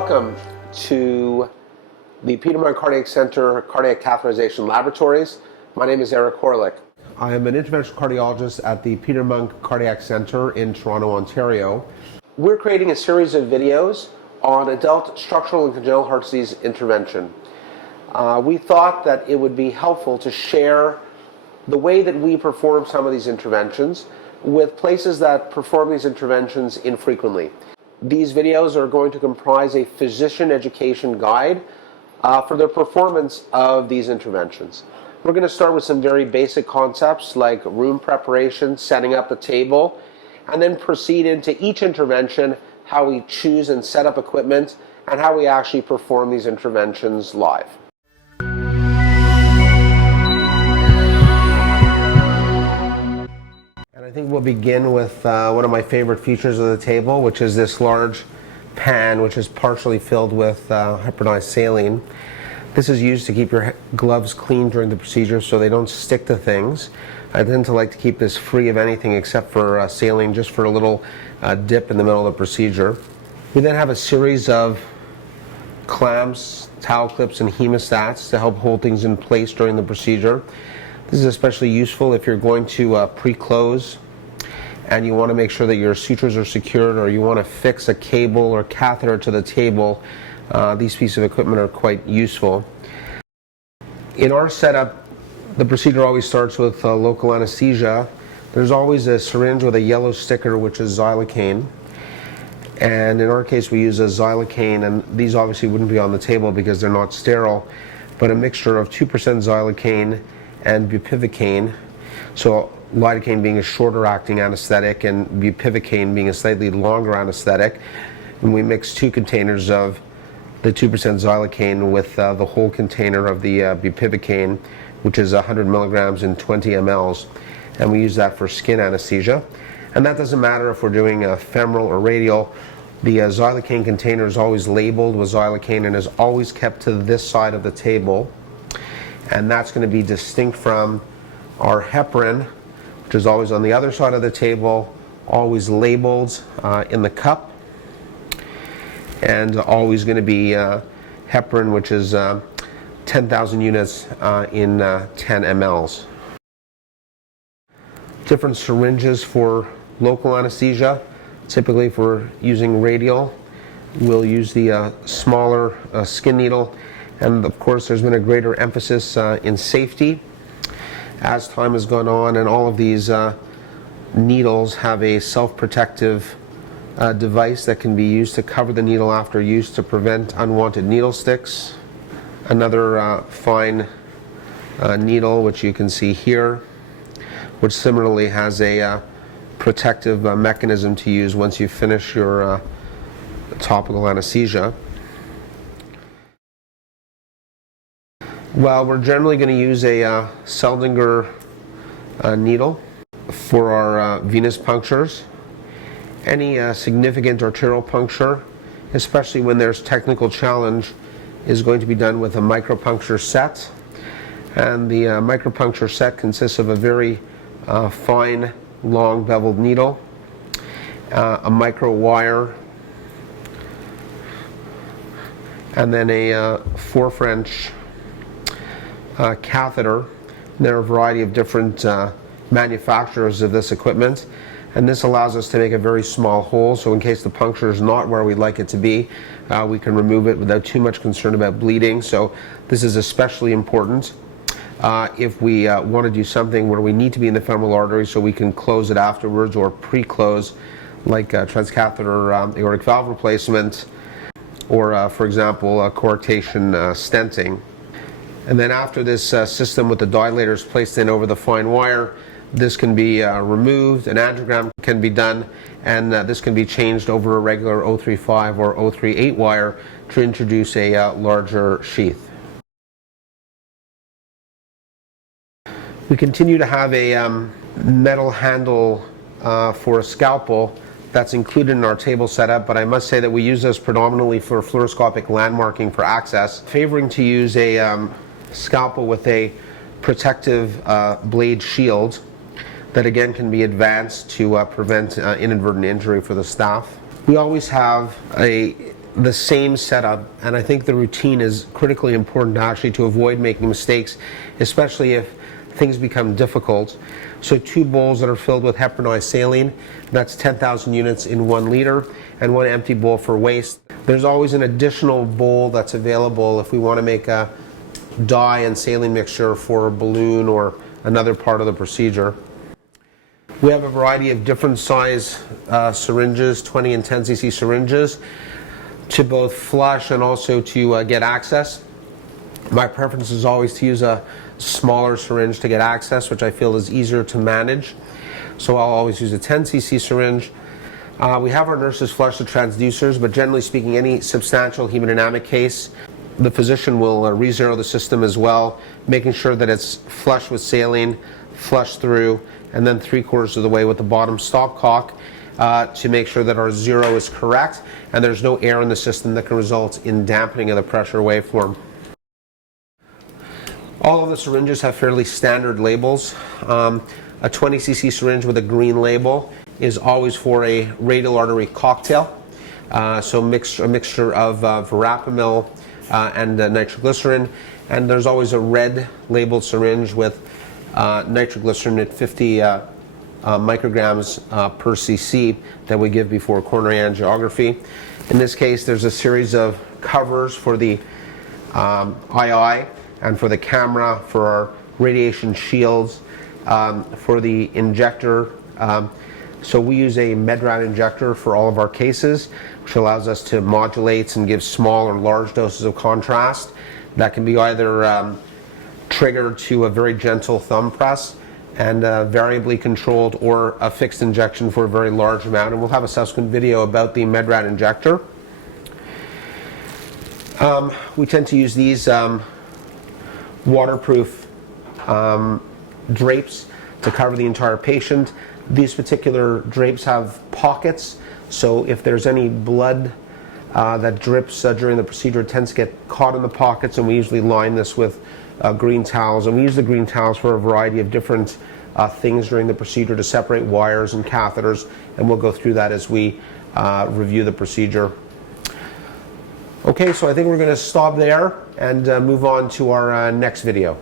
Welcome to the Peter Munck Cardiac Center Cardiac Catheterization Laboratories. My name is Eric Horlick. I am an interventional cardiologist at the Peter Munck Cardiac Center in Toronto, Ontario. We're creating a series of videos on adult structural and congenital heart disease intervention. We thought that it would be helpful to share the way that we perform some of these interventions with places that perform these interventions infrequently. These videos are going to comprise a physician education guide for the performance of these interventions. We're going to start with some very basic concepts like room preparation, setting up the table, and then proceed into each intervention, how we choose and set up equipment, and how we actually perform these interventions live. I think we'll begin with one of my favorite features of the table, which is this large pan, which is partially filled with hypernized saline. This is used to keep your gloves clean during the procedure so they don't stick to things. I tend to like to keep this free of anything except for saline, just for a little dip in the middle of the procedure. We then have a series of clamps, towel clips, and hemostats to help hold things in place during the procedure. This is especially useful if you're going to pre-close and you want to make sure that your sutures are secured, or you want to fix a cable or catheter to the table. These pieces of equipment are quite useful. In our setup, the procedure always starts with local anesthesia. There's always a syringe with a yellow sticker, which is xylocaine. And in our case, we use a xylocaine, and these obviously wouldn't be on the table because they're not sterile, but a mixture of 2% xylocaine and bupivacaine. So lidocaine being a shorter acting anesthetic and bupivacaine being a slightly longer anesthetic. And we mix 2 containers of the 2% xylocaine with the whole container of the bupivacaine, which is 100 milligrams in 20 mLs. And we use that for skin anesthesia. And that doesn't matter if we're doing femoral or radial. The xylocaine container is always labeled with xylocaine and is always kept to this side of the table. And that's going to be distinct from our heparin, which is always on the other side of the table, always labeled in the cup, and always going to be heparin, which is 10,000 units in 10 mLs. Different syringes for local anesthesia. Typically, if we're using radial, we'll use the smaller skin needle. And of course, there's been a greater emphasis in safety as time has gone on, and all of these needles have a self-protective device that can be used to cover the needle after use to prevent unwanted needle sticks. Another fine needle, which you can see here, which similarly has a protective mechanism to use once you finish your topical anesthesia. Well, we're generally going to use a Seldinger needle for our venous punctures. Any significant arterial puncture, especially when there's technical challenge, is going to be done with a micropuncture set. And the micropuncture set consists of a very fine, long beveled needle, a micro wire, and then a 4 French catheter. There are a variety of different manufacturers of this equipment, and this allows us to make a very small hole, so in case the puncture is not where we'd like it to be, we can remove it without too much concern about bleeding. So this is especially important if we want to do something where we need to be in the femoral artery so we can close it afterwards, or pre-close, like transcatheter aortic valve replacement, or for example coarctation stenting. And then after this system with the dilators placed in over the fine wire, this can be removed, an angiogram can be done, and this can be changed over a regular 035 or 038 wire to introduce a larger sheath. We continue to have a metal handle for a scalpel that's included in our table setup, but I must say that we use this predominantly for fluoroscopic landmarking for access, favoring to use a scalpel with a protective blade shield that again can be advanced to prevent inadvertent injury for the staff. We always have a the same setup, and I think the routine is critically important actually to avoid making mistakes, especially if things become difficult. So 2 bowls that are filled with heparinized saline, that's 10,000 units in 1 liter, and 1 empty bowl for waste. There's always an additional bowl that's available if we want to make a dye and saline mixture for a balloon or another part of the procedure. We have a variety of different size syringes, 20 and 10 cc syringes, to both flush and also to get access. My preference is always to use a smaller syringe to get access, which I feel is easier to manage. So I'll always use a 10 cc syringe. We have our nurses flush the transducers, but generally speaking, any substantial hemodynamic case, the physician will re-zero the system as well, making sure that it's flush with saline, flush through, and then 3/4 of the way with the bottom stopcock to make sure that our zero is correct and there's no air in the system that can result in dampening of the pressure waveform. All of the syringes have fairly standard labels. A 20 cc syringe with a green label is always for a radial artery cocktail. So a mixture of verapamil and nitroglycerin. And there's always a red labeled syringe with nitroglycerin at 50 micrograms per cc that we give before coronary angiography. In this case, there's a series of covers for the II and for the camera, for our radiation shields, for the injector. So we use a Medrad injector for all of our cases, which allows us to modulate and give small or large doses of contrast. That can be either triggered to a very gentle thumb press and variably controlled, or a fixed injection for a very large amount. And we'll have a subsequent video about the Medrad injector. We tend to use these waterproof drapes to cover the entire patient. These particular drapes have pockets, so if there's any blood that drips during the procedure, it tends to get caught in the pockets, and we usually line this with green towels. And we use the green towels for a variety of different things during the procedure to separate wires and catheters, and we'll go through that as we review the procedure. Okay, so I think we're going to stop there and move on to our next video.